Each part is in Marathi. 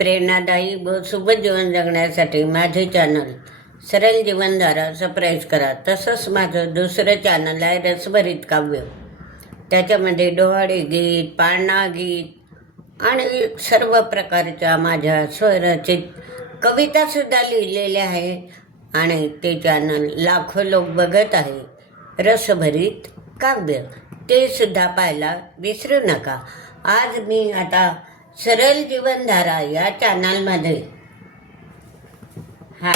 प्रेरणादायी व सुबक जीवन जगण्यासाठी माझे चॅनल सरळ जीवनधारा सबस्क्राईब करा. तसंच माझं दुसरं चॅनल आहे रसभरीत काव्य. त्याच्यामध्ये डोहाळे गीत, पाळणा गीत आणि सर्व प्रकारच्या माझ्या स्वरचित कवितासुद्धा लिहिलेल्या आहे आणि ते चॅनल लाखो लोक बघत आहे. रसभरीत काव्य ते सुद्धा पाहायला विसरू नका. आज मी आता सरळ जीवनधारा या चॅनलमध्ये हा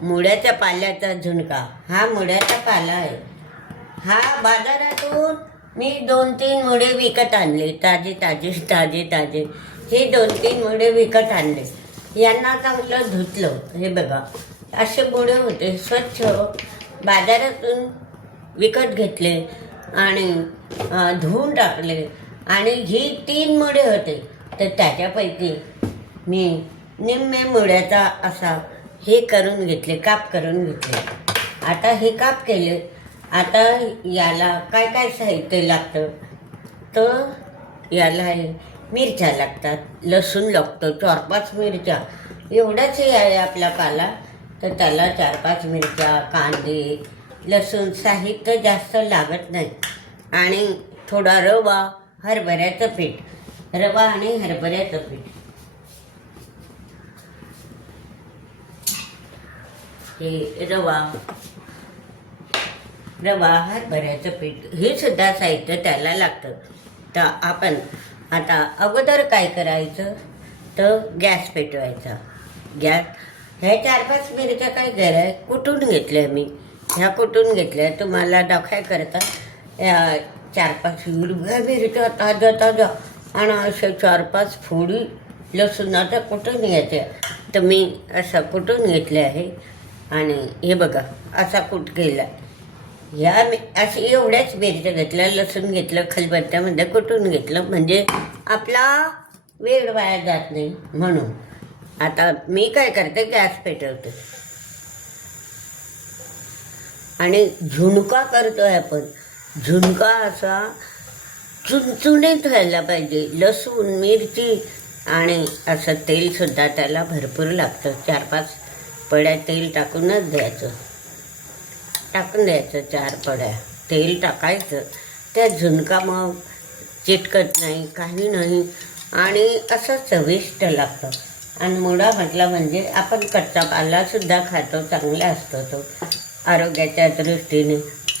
मुळ्याच्या पाल्याचा झुणका, हा मुळ्याचा पाला आहे. हा बाजारातून मी 2-3 मुळे विकत आणले, ताजे ताजे ताजे ताजे. हे 2-3 मुळे विकत आणले. यांना चांगलं धुतलं. हे बघा असे मुळे होते, स्वच्छ बाजारातून विकत घेतले आणि धुवून टाकले. आणि ही 3 मुळे होते, तर त्याच्यापैकी मी निम्मे मुळ्याचा असा हे करून घेतले, काप करून घेतले. आता हे काप केले. आता याला काय काय साहित्य लागतं, तर याला मिरच्या लागतात, लसूण लागतं, 4-5 मिरच्या. एवढाच आहे आपला पाला, तर त्याला 4-5 मिरच्या, कांदे, लसूण, साहित्य जास्त लागत नाही. आणि थोडा रवा, हरभऱ्याचं पीठ, रवा आणि हरभऱ्याचं पीठ. हे रवा, हरभऱ्याचं पीठ, हे सुद्धा साहित्य त्याला लागतं. तर आपण आता अगोदर काय करायचं, तर गॅस पेटवायचा. गॅस ह्या 4-5 मिरच्या काय कराय कुटून घेतल्या मी. ह्या कुटून घेतल्या तुम्हाला दाखवायकरता. 4-5 हिरव्या मिरच्या ताज्या ताज्या आणि अशा 4-5 फोडी लसूणाच्या कुटून घ्यायच्या. तर मी असा कुटून घेतले आहे. आणि हे बघा असा कूट केला. ह्या असे एवढ्याच मिरच्या घेतल्या, लसूण घेतलं, खलबत्त्यामध्ये कुटून घेतलं, म्हणजे आपला वेळ वाया जात नाही म्हणून. आता मी काय करते, गॅस पेटवते आणि झुणका करतोय आपण. झुणका असा चुणचुणीत व्हायला पाहिजे. लसूण, मिरची आणि असं तेलसुद्धा त्याला भरपूर लागतं. 4-5 पड्या तेल टाकूनच द्यायचं, टाकून द्यायचं. 4 पड्या तेल टाकायचं. त्या झुणका मग चिटकत नाही, काही नाही आणि असं चविष्ट लागतं. आणि मुळा म्हटला म्हणजे आपण कच्चा पालासुद्धा खातो, चांगला असतो तो आरोग्याच्या दृष्टीने.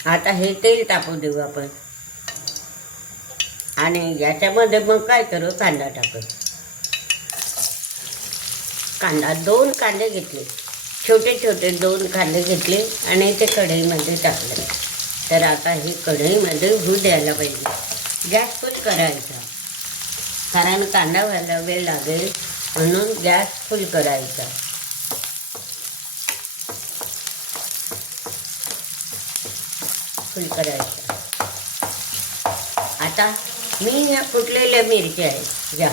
आता हे तेल टाकू देऊ आपण आणि याच्यामध्ये मग काय करू, कांदा टाकू. कांदा 2 कांदे घेतले, छोटे छोटे 2 कांदे घेतले आणि ते कढईमध्ये टाकले. तर आता हे कढईमध्ये होऊ द्यायला पाहिजे. गॅस फुल करायचा, कारण कांदा व्हायला वेळ लागेल म्हणून गॅस फुल करायचा. फुल करायचा. आता मी ह्या फुटलेल्या मिरच्या आहेत, ज्या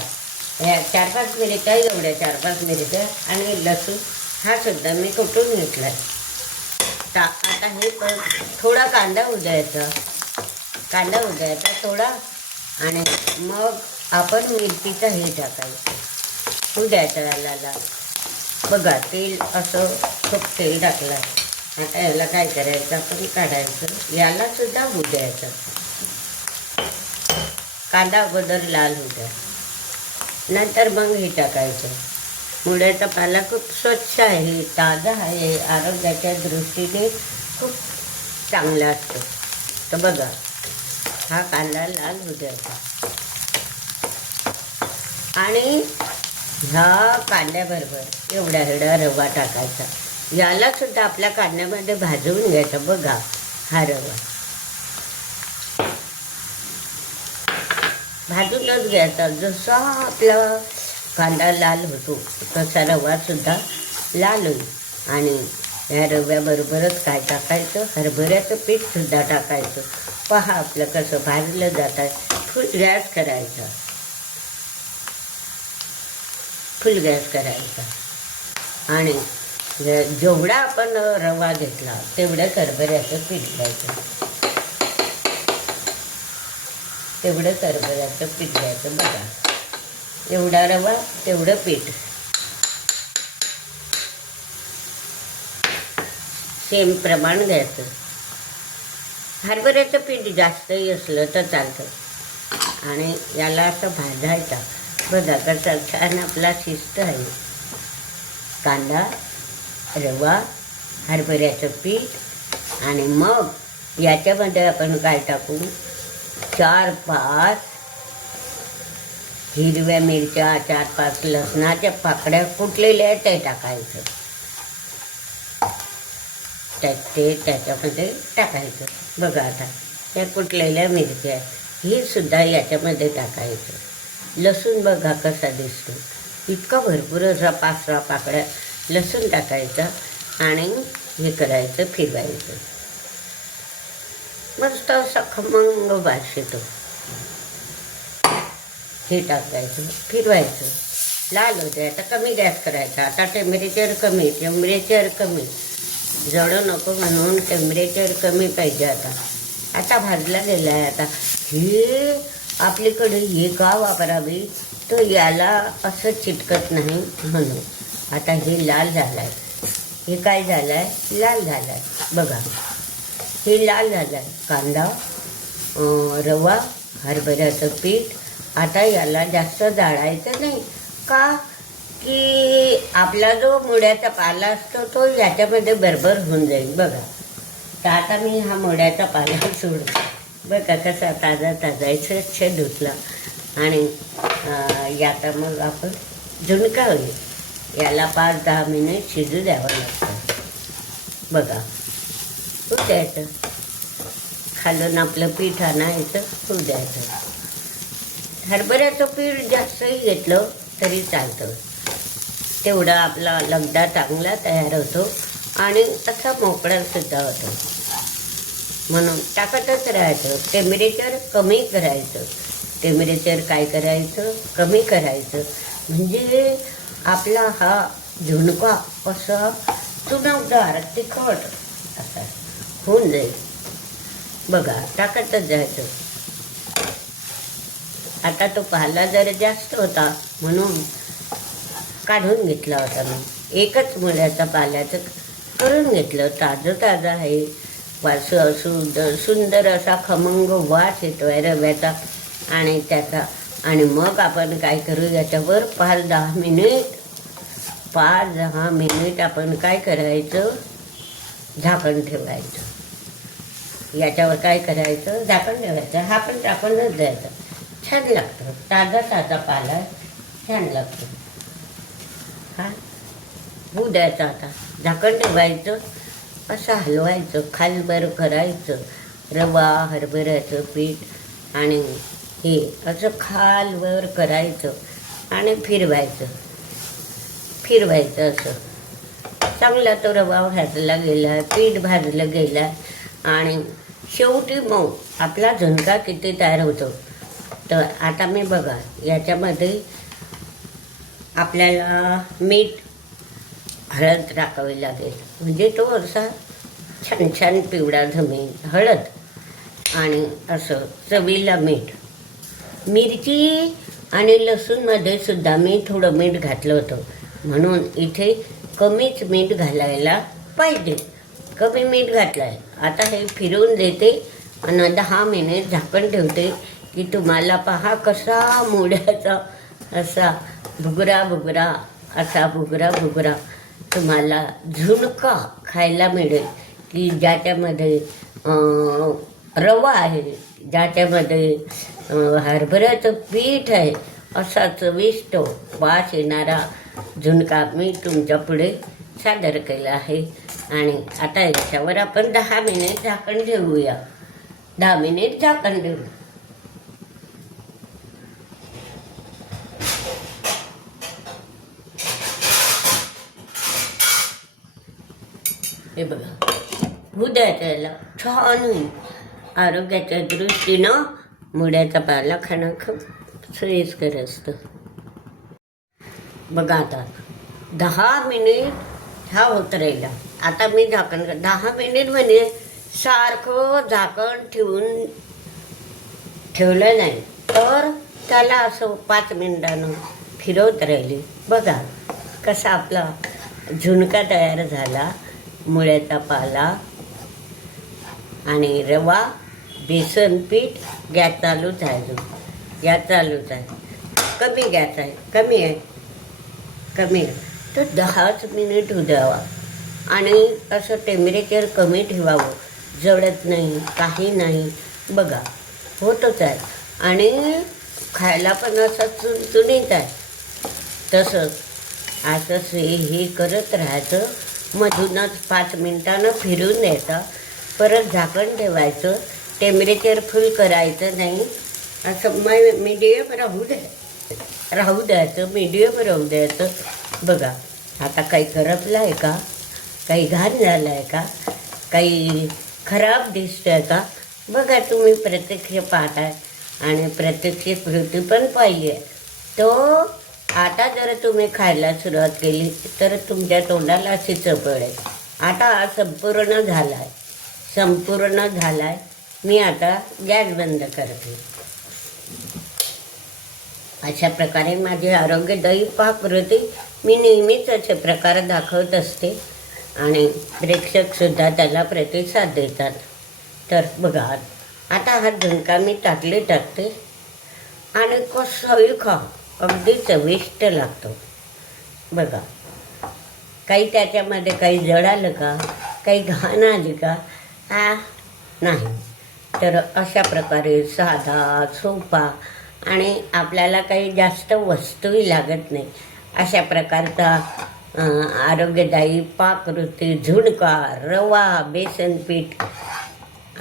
ह्या 4-5 मिरच्या, एवढ्या 4-5 मिरच्या आणि लसूण हा सुद्धा मी कुटून घेतला आहे. आता हे पण थोडा कांदा उद्यायचा, थोडा. आणि मग आपण मिरचीचं हे टाकायचं, उद्यायचं याला. बघा तेल असं खूप तेल टाकलं. आता याला काय करायचं, आपण काढायचं, याला सुद्धा उद्यायचं. कांदा अगोदर लाल होऊ द्या, नंतर मग हे टाकायचं. मुळ्याचा पाला खूप स्वच्छ आहे, ताजा आहे, आरोग्याच्या दृष्टीने खूप चांगला असतो. तर बघा हा कांदा लाल होऊ द्यायचा आणि ह्या कांद्याबरोबर एवढा रवा टाकायचा. याला सुद्धा आपल्या कांद्यामध्ये भाजवून घ्यायचा. बघा हा रवा भाजूनच घ्यायचा. जसा आपला कांदा लाल होतो तसा रवासुद्धा लाल होईल. आणि ह्या रव्याबरोबरच काय टाकायचं, हरभऱ्याचं पीठसुद्धा टाकायचं. पहा आपलं कसं भाजलं जात आहे. फुल गॅस करायचा, फुल गॅस करायचा. आणि जेवढा आपण रवा घेतला तेवढंच हरभऱ्याचं पीठ घ्यायचं, तेवढंच हरभऱ्याचं पीठ घ्यायचं. बघा एवढा रवा तेवढं पीठ सेम प्रमाण घ्यायचं. हरभऱ्याचं पीठ जास्तही असलं तर चालतं. आणि याला असं भाजायचा. बघा कसा छान आपला शिस्त आहे. कांदा, रवा, हरभऱ्याचं पीठ आणि मग याच्यामध्ये आपण काय टाकू, 4-5 हिरव्या मिरच्या, 4-5 लसणाच्या पाकळ्या कुटलेल्या आहेत ते टाकायचं. ते त्याच्यामध्ये टाकायचं. बघा आता त्या कुटलेल्या मिरच्या ही सुद्धा याच्यामध्ये टाकायचं. लसूण बघा कसा दिसतो, इतका भरपूर असा 5-6 पाकळ्या लसूण टाकायचा आणि हे करायचं, फिरवायचं. मस्त असा खमंग वास येतो. हे टाकायचं, फिरवायचं, लाल होते. आता कमी गॅस करायचा. आता टेम्परेचर कमी जळू नको म्हणून टेम्परेचर कमी पाहिजे. आता भाजला गेला आहे. आता हे आपल्याकडे हे का वापरावी, तर याला असं चिटकत नाही म्हणून. आता हे लाल झालं आहे. हे काय झालं आहे, लाल झालं आहे. बघा हे लाल झालं आहे. कांदा, रवा, हरभऱ्याचं पीठ. आता याला जास्त जाळायचं नाही. का की आपला जो मुळ्याचा पाला असतो तो याच्यामध्ये बरोबर होऊन जाईल. बघा तर आता मी हा मुळ्याचा पाला सोडतो. बघा कसा ताजा आहे, स्वच्छ धुतला. आणि याचा मग आपण झुणका होईल. याला 5-10 मिनिट शिजू द्यावं लागतं. बघा होऊ द्यायचं. खालून आपलं पीठ आणायचं, होऊ द्यायचं. हरभऱ्याचं पीठ जास्तही घेतलं तरी चालतं. तेवढा आपला लगदा चांगला तयार होतो आणि असा मोकळासुद्धा होतो. म्हणून टाकतच राहायचं. टेम्परेचर कमी करायचं. टेम्परेचर काय करायचं, कमी करायचं. म्हणजे आपला हा झुणका असा चुणवदार तिखट असा होऊन जाईल. बघा टाकतच जायचं. आता तो पाला जरा जास्त होता म्हणून काढून घेतला होता मी. एकच मुळ्याचा पाल्याचं करून घेतलं. ताजं आहे. वास सुंदर असा खमंग वास येतो आहे रव्याचा आणि त्याचा. आणि मग आपण काय करू, याच्यावर 5-10 मिनिट आपण काय करायचं, झाकण ठेवायचं. याच्यावर काय करायचं, झाकण ठेवायचं. हा पण टाकूनच द्यायचा. छान लागतं. ताजा पाला छान लागतो. हा होऊ द्यायचा. आता झाकण ठेवायचं, असं हलवायचं, खालवर करायचं. रवा, हरभऱ्याचं पीठ आणि हे असं खालवर करायचं आणि फिरवायचं असं. चांगला तो रवा भाजला गेला, पीठ भाजलं गेला आणि शेवटी मग आपला झुणका किती तयार होतो. तर आता मी बघा याच्यामध्ये आपल्याला मीठ, हळद टाकावी लागेल. म्हणजे तो असा छान पिवळा जमेल. हळद आणि असं चवीला मीठ. मिरची आणि लसूणमध्ये सुद्धा मी थोडं मीठ घातलं होतं म्हणून इथे कमीच मीठ घालायला पाहिजे. कमी मीठ घातलं आहे. आता हे फिरवून देते आणि 10 मिनिट झाकण ठेवते की तुम्हाला पहा कसा मुळ्याचा असा भुगरा असा भुगरा तुम्हाला झुणका खायला मिळेल. की ज्याच्यामध्ये रवा आहे, ज्याच्यामध्ये हरभऱ्याचं पीठ आहे, असा चविष्ट वास येणारा झुणका मी तुमच्या पुढे सादर केला आहे. आणि आता याच्यावर आपण 10 मिनिट झाकण ठेवूया. 10 मिनिट झाकण ठेवू. हे बघा होऊ द्यायचं. याला छान होईल. आरोग्याच्या दृष्टीनं मुळ्याचा पाला खाणं खूप सोयीस्कर असतं. बघा आता 10 मिनिट हा होत राहिला. आता मी झाकण 10 मिनिट म्हणजे सारखं झाकण ठेवून ठेवलं नाही तर त्याला असं 5 मिनिटानं फिरवत राहिली. बघा कसा आपला झुणका तयार झाला. मुळ्याचा पाला आणि रवा, बेसन पीठ. गॅस चालूच आहे अजून, गॅस चालूच आहे. कमी गॅस आहे, कमी आहे, कमी आहे. तर 10च मिनिट होऊ द्यावा आणि असं टेम्परेचर कमी ठेवावं. जळत नाही, काही नाही. बघा होतच आहे आणि खायला पण असं चुणचुणीत आहे. तसंच असंच हे करत राहायचं. मधूनच 5 मिनिटानं फिरून द्यायचं, परत झाकण ठेवायचं. टेम्परेचर फुल करायचं नाही, असं मीडियम राहू द्यायचं, मीडियम राहू द्यायचं. बघा आता काही करपलं आहे का, काही घाण झालं आहे का, काही खराब दिसतं आहे का. बघा तुम्ही प्रत्यक्ष पाहताय आणि प्रत्यक्ष कृती पण पाहिली आहे. तो आता जर तुम्ही खायला सुरुवात केली तर तुमच्या तोंडाला अशी चव पडेल. आता हा संपूर्ण झाला आहे, संपूर्ण झाला आहे. मी आता गॅस बंद करते. अशा प्रकारे माझी आरोग्यदायी पाककृती मी नेहमीच असे प्रकार दाखवत असते आणि प्रेक्षकसुद्धा त्याला प्रतिसाद देतात. तर बघा आता हा झुणका मी टाकते आणि कसाही खा, अगदी चविष्ट लागतो. बघा काही त्याच्यामध्ये काही जळालं का, काही घाण आली का, नाही. तर अशा प्रकारे साधा, सोपा आणि आपल्याला काही जास्त वस्तूही लागत नाही अशा प्रकारचा आरोग्यदायी पाककृती झुणका, रवा, बेसन पीठ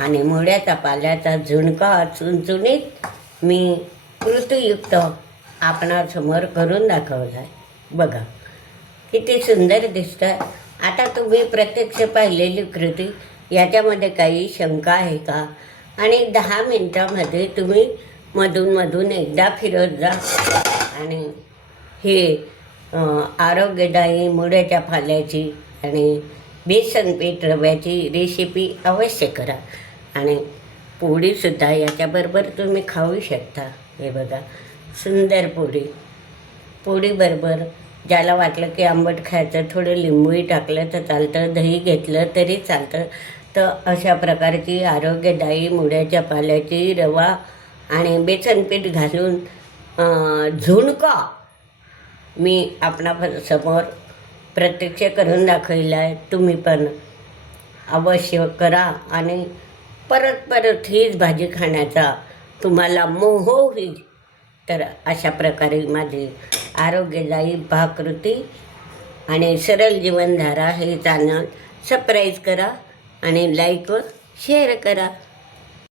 आणि मुळ्याचा पाल्याचा झुणका चुणचुणीत मी कृतीयुक्त आपणासमोर करून दाखवला आहे. बघा किती सुंदर दिसतं. आता तुम्ही प्रत्यक्ष पाहिलेली कृती, याच्यामध्ये काही शंका आहे का? आणि 10 मिनिटामध्ये तुम्ही मधून एकदा फिरत जा आणि हे आरोग्यदायी मुळ्याच्या पाल्याची आणि बेसन पीठ रव्याची रेसिपी अवश्य करा. आणि पोळीसुद्धा याच्याबरोबर तुम्ही खाऊ शकता. हे बघा सुंदर पोळीबरोबर ज्याला वाटलं की आंबट खायचं, थोडं लिंबूही टाकलं तर चालतं, दही घेतलं तरी चालतं. तर अशा प्रकारची आरोग्यदायी मुळ्याच्या पाल्याची रवा आणि बेसन पीठ घालून झुणका मी आपणासमोर प्रत्यक्ष करून दाखवला आहे. तुम्ही पण अवश्य करा आणि परत हीच भाजी खाण्याचा तुम्हाला मोह होईल. तर अशा प्रकारे माझी आरोग्यदायी पाककृती आणि सरळ जीवनधारा हे चॅनल सबस्क्राईब करा आणि लाईक व शेअर करा.